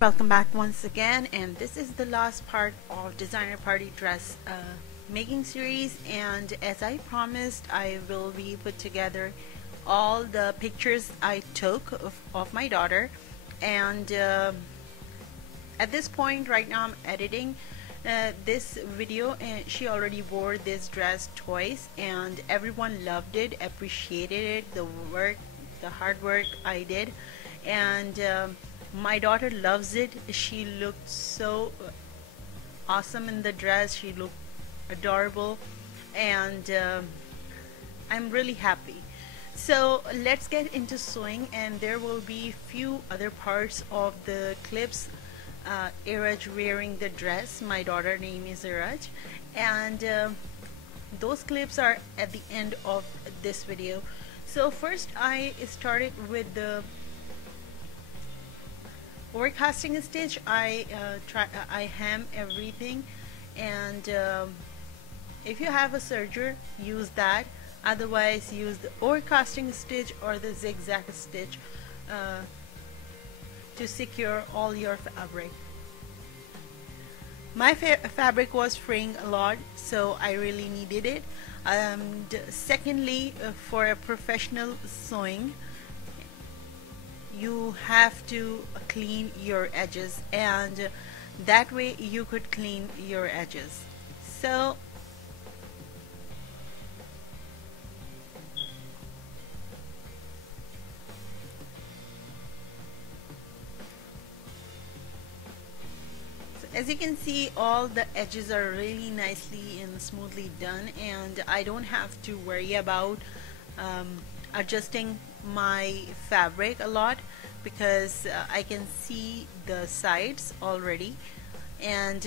Welcome back once again, and this is the last part of designer party dress making series. And as I promised, I will be put together all the pictures I took of my daughter. And at this point right now I'm editing this video, and she already wore this dress twice and everyone loved it, appreciated it, the hard work I did. And my daughter loves it. She looked so awesome in the dress. She looked adorable, and I'm really happy. So let's get into sewing, and there will be few other parts of the clips. Iraj wearing the dress. My daughter name is Iraj, and those clips are at the end of this video. So first I started with the overcasting stitch. I hem everything, and if you have a serger, use that. Otherwise, use the overcasting stitch or the zigzag stitch to secure all your fabric. My fabric was fraying a lot, so I really needed it. Secondly, for a professional sewing, you have to clean your edges, and that way you could clean your edges. So as you can see, all the edges are really nicely and smoothly done, and I don't have to worry about adjusting my fabric a lot, because I can see the sides already. And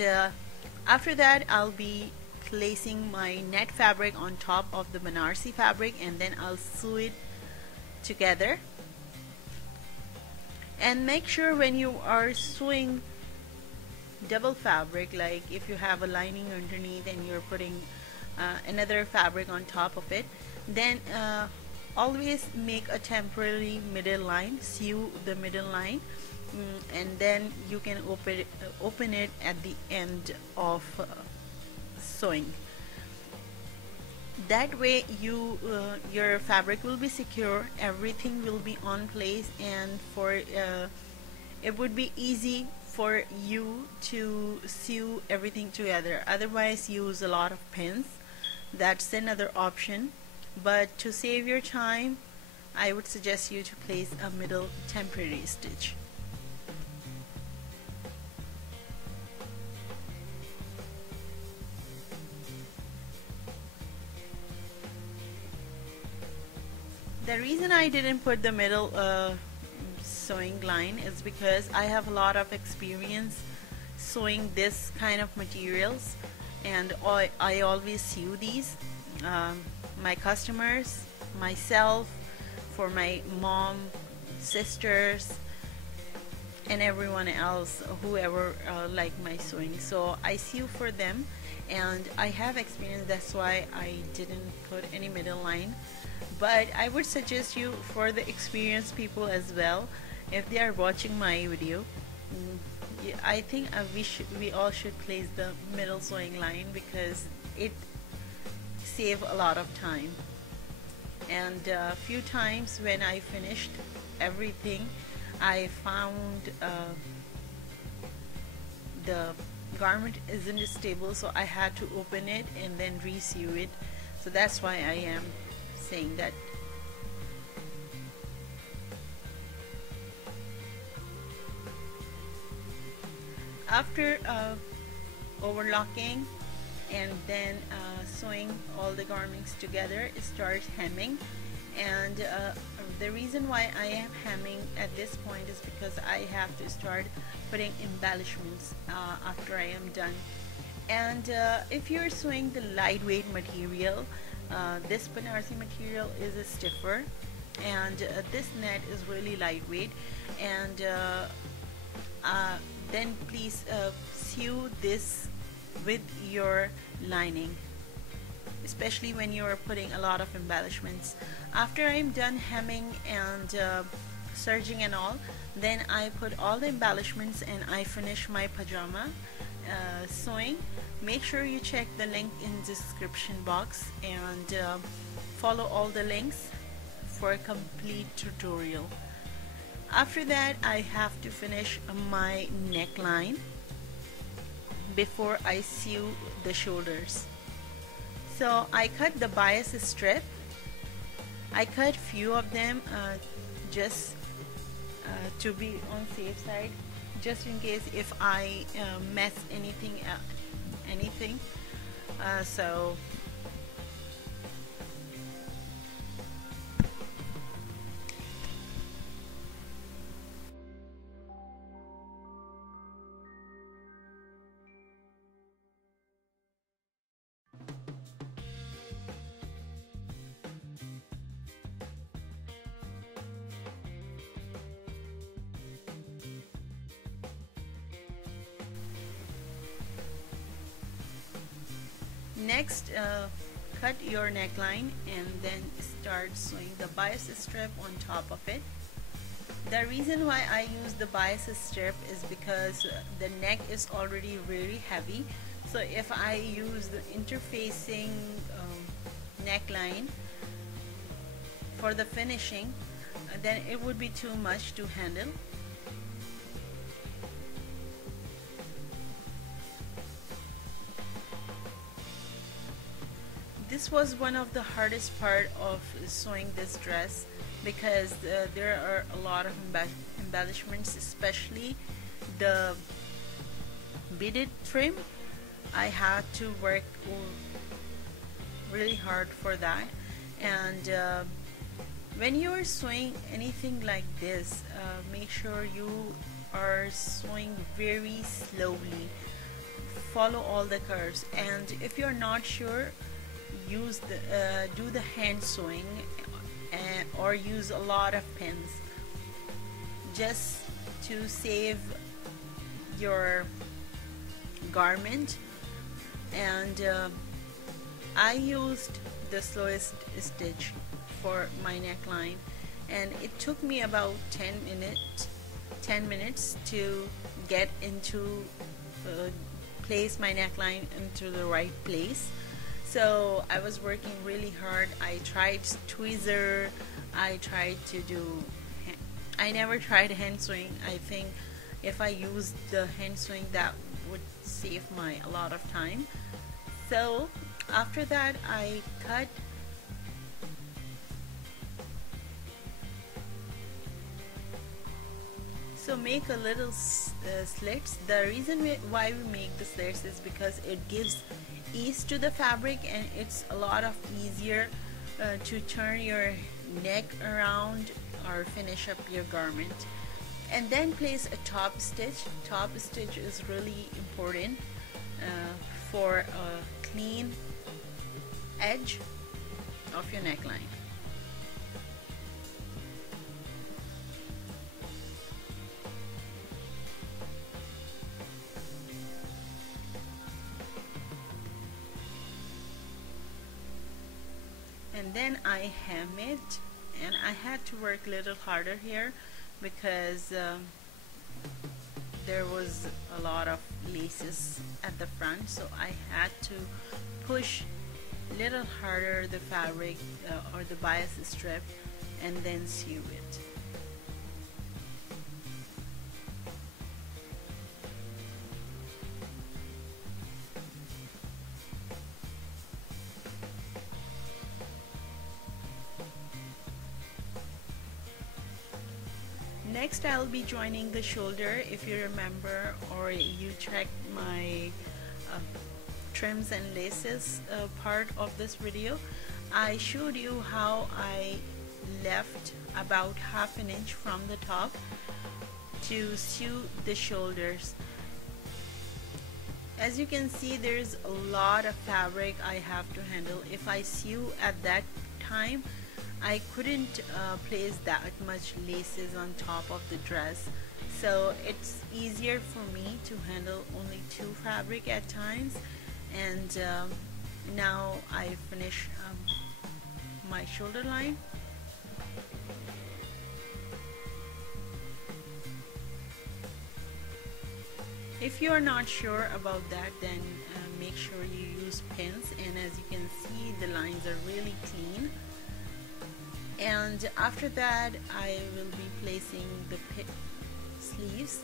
after that, I'll be placing my net fabric on top of the Banarsi fabric, and then I'll sew it together. And make sure when you are sewing double fabric, like if you have a lining underneath and you're putting another fabric on top of it, then always make a temporary middle line, sew the middle line, and then you can open it at the end of sewing. That way your fabric will be secure, everything will be on place, and it would be easy for you to sew everything together. Otherwise, use a lot of pins. That's another option. But to save your time, I would suggest you to place a middle temporary stitch. The reason I didn't put the middle sewing line is because I have a lot of experience sewing this kind of materials, and I always sew these. My customers, myself, for my mom, sisters, and everyone else, whoever like my sewing. So I sew for them, and I have experience. That's why I didn't put any middle line. But I would suggest you, for the experienced people as well, if they are watching my video, I think we all should place the middle sewing line, because it save a lot of time. And a few times when I finished everything, I found the garment isn't stable, so I had to open it and then re-sew it. So that's why I am saying that. After overlocking and then sewing all the garments together, start hemming. And the reason why I am hemming at this point is because I have to start putting embellishments after I am done. And if you're sewing the lightweight material, this Banarsi material is a stiffer, and this net is really lightweight. And then please sew this with your lining, especially when you're putting a lot of embellishments. After I'm done hemming and serging and all. Then I put all the embellishments and I finish my pajama sewing. Make sure you check the link in the description box and follow all the links for a complete tutorial. After that, I have to finish my neckline before I sew the shoulders. So I cut the bias strip. I cut few of them just to be on safe side, just in case if I mess anything so next, cut your neckline and then start sewing the bias strip on top of it. The reason why I use the bias strip is because the neck is already really heavy. So if I use the interfacing neckline for the finishing, then it would be too much to handle. This was one of the hardest part of sewing this dress because there are a lot of embellishments, especially the beaded trim. I had to work really hard for that. And when you are sewing anything like this, make sure you are sewing very slowly. Follow all the curves, and if you're not sure, use do the hand sewing or use a lot of pins just to save your garment. And I used the slowest stitch for my neckline, and it took me about 10 minutes to get into place my neckline into the right place. So I was working really hard. I tried tweezer, I never tried hand sewing. I think if I used the hand sewing, that would save a lot of time. So after that, I cut make a little slits. The reason why we make the slits is because it gives ease to the fabric, and it's a lot of easier to turn your neck around or finish up your garment. And then place a top stitch. Top stitch is really important for a clean edge of your neckline. And then I hem it, and I had to work a little harder here because there was a lot of laces at the front, so I had to push a little harder the fabric or the bias strip and then sew it. Next, I'll be joining the shoulder. If you remember or you checked my trims and laces part of this video, I showed you how I left about ½ an inch from the top to sew the shoulders. As you can see, there's a lot of fabric I have to handle. If I sew at that time, I couldn't place that much laces on top of the dress, so it's easier for me to handle only 2 fabric at times. And now I finish my shoulder line. If you are not sure about that, then make sure you use pins, and as you can see, the lines are really clean. And after that, I will be placing the sleeves.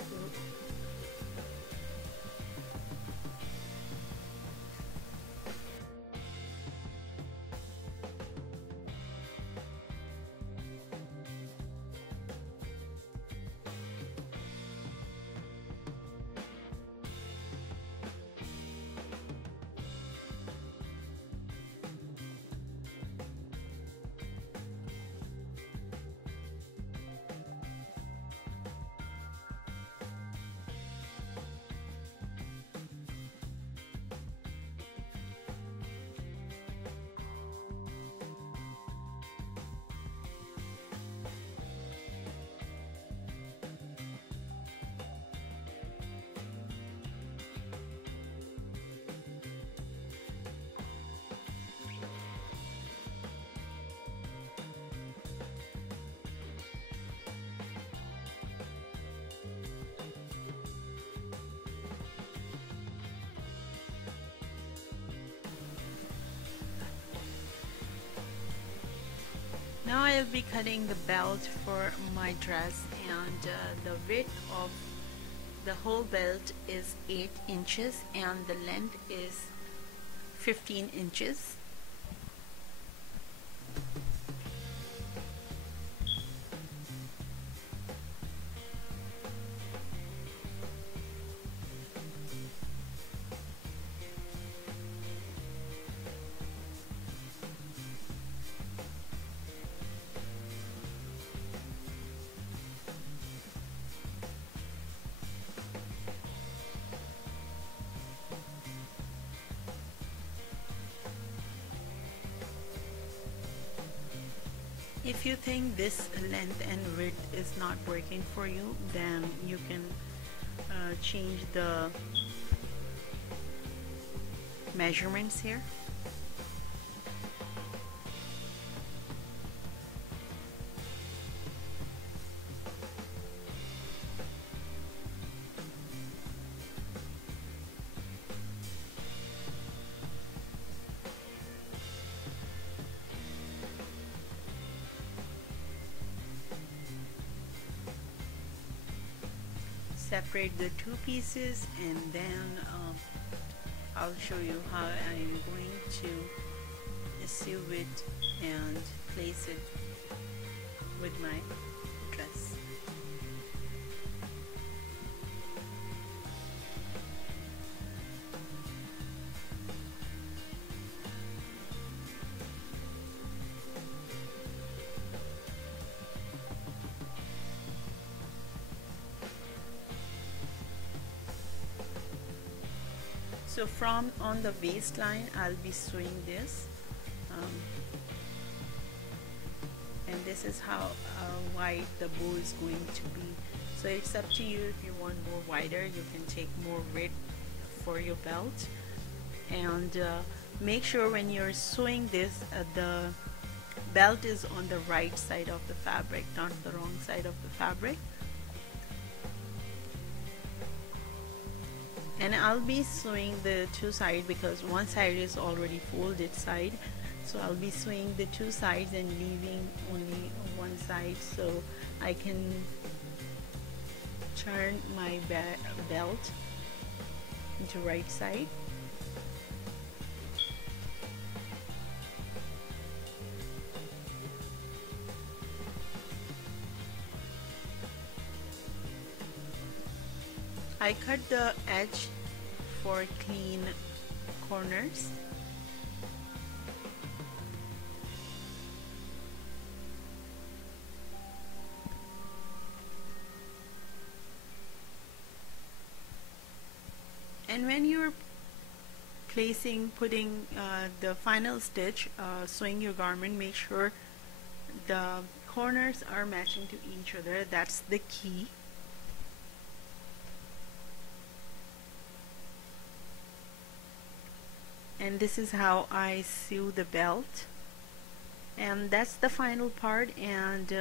Now I'll be cutting the belt for my dress, and the width of the whole belt is 8 inches and the length is 15 inches. If you think this length and width is not working for you, then you can change the measurements here. Separate the two pieces, and then I'll show you how I'm going to sew it and place it with my dress. So from on the waistline, I'll be sewing this, and this is how wide the bow is going to be. So it's up to you. If you want more wider, you can take more width for your belt. And make sure when you're sewing this, the belt is on the right side of the fabric, not the wrong side of the fabric. And I'll be sewing the two sides because one side is already folded side, so I'll be sewing the two sides and leaving only one side so I can turn my belt into right side. I cut the edge for clean corners. And when you're putting the final stitch, sewing your garment, make sure the corners are matching to each other. That's the key. And this is how I sew the belt, and that's the final part. And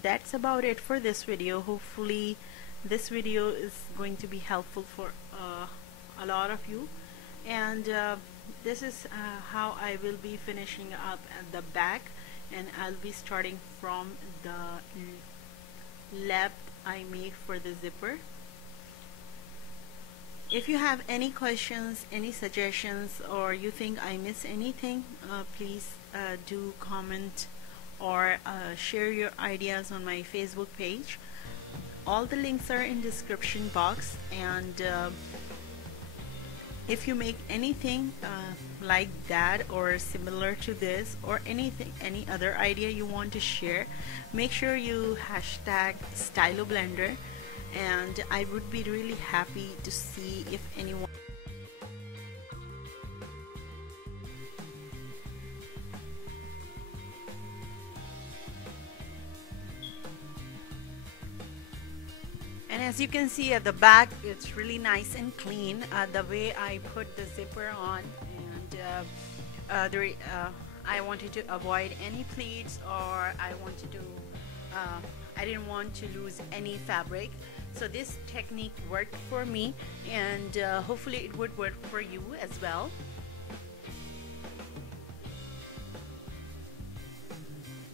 that's about it for this video. Hopefully this video is going to be helpful for a lot of you. And this is how I will be finishing up at the back, and I'll be starting from the left I make for the zipper. If you have any questions, any suggestions, or you think I missed anything, please do comment or share your ideas on my Facebook page. All the links are in description box, and if you make anything like that or similar to this, or anything, any other idea you want to share, make sure you hashtag StyloBlender, and I would be really happy to see if anyone. And as you can see at the back, it's really nice and clean, the way I put the zipper on. And I wanted to avoid any pleats, or I didn't want to lose any fabric. So this technique worked for me, and hopefully it would work for you as well.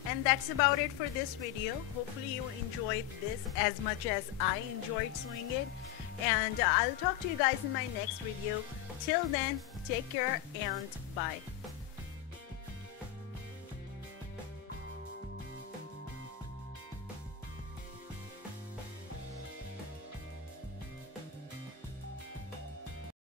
And that's about it for this video. Hopefully you enjoyed this as much as I enjoyed sewing it, and I'll talk to you guys in my next video. Till then, take care and bye.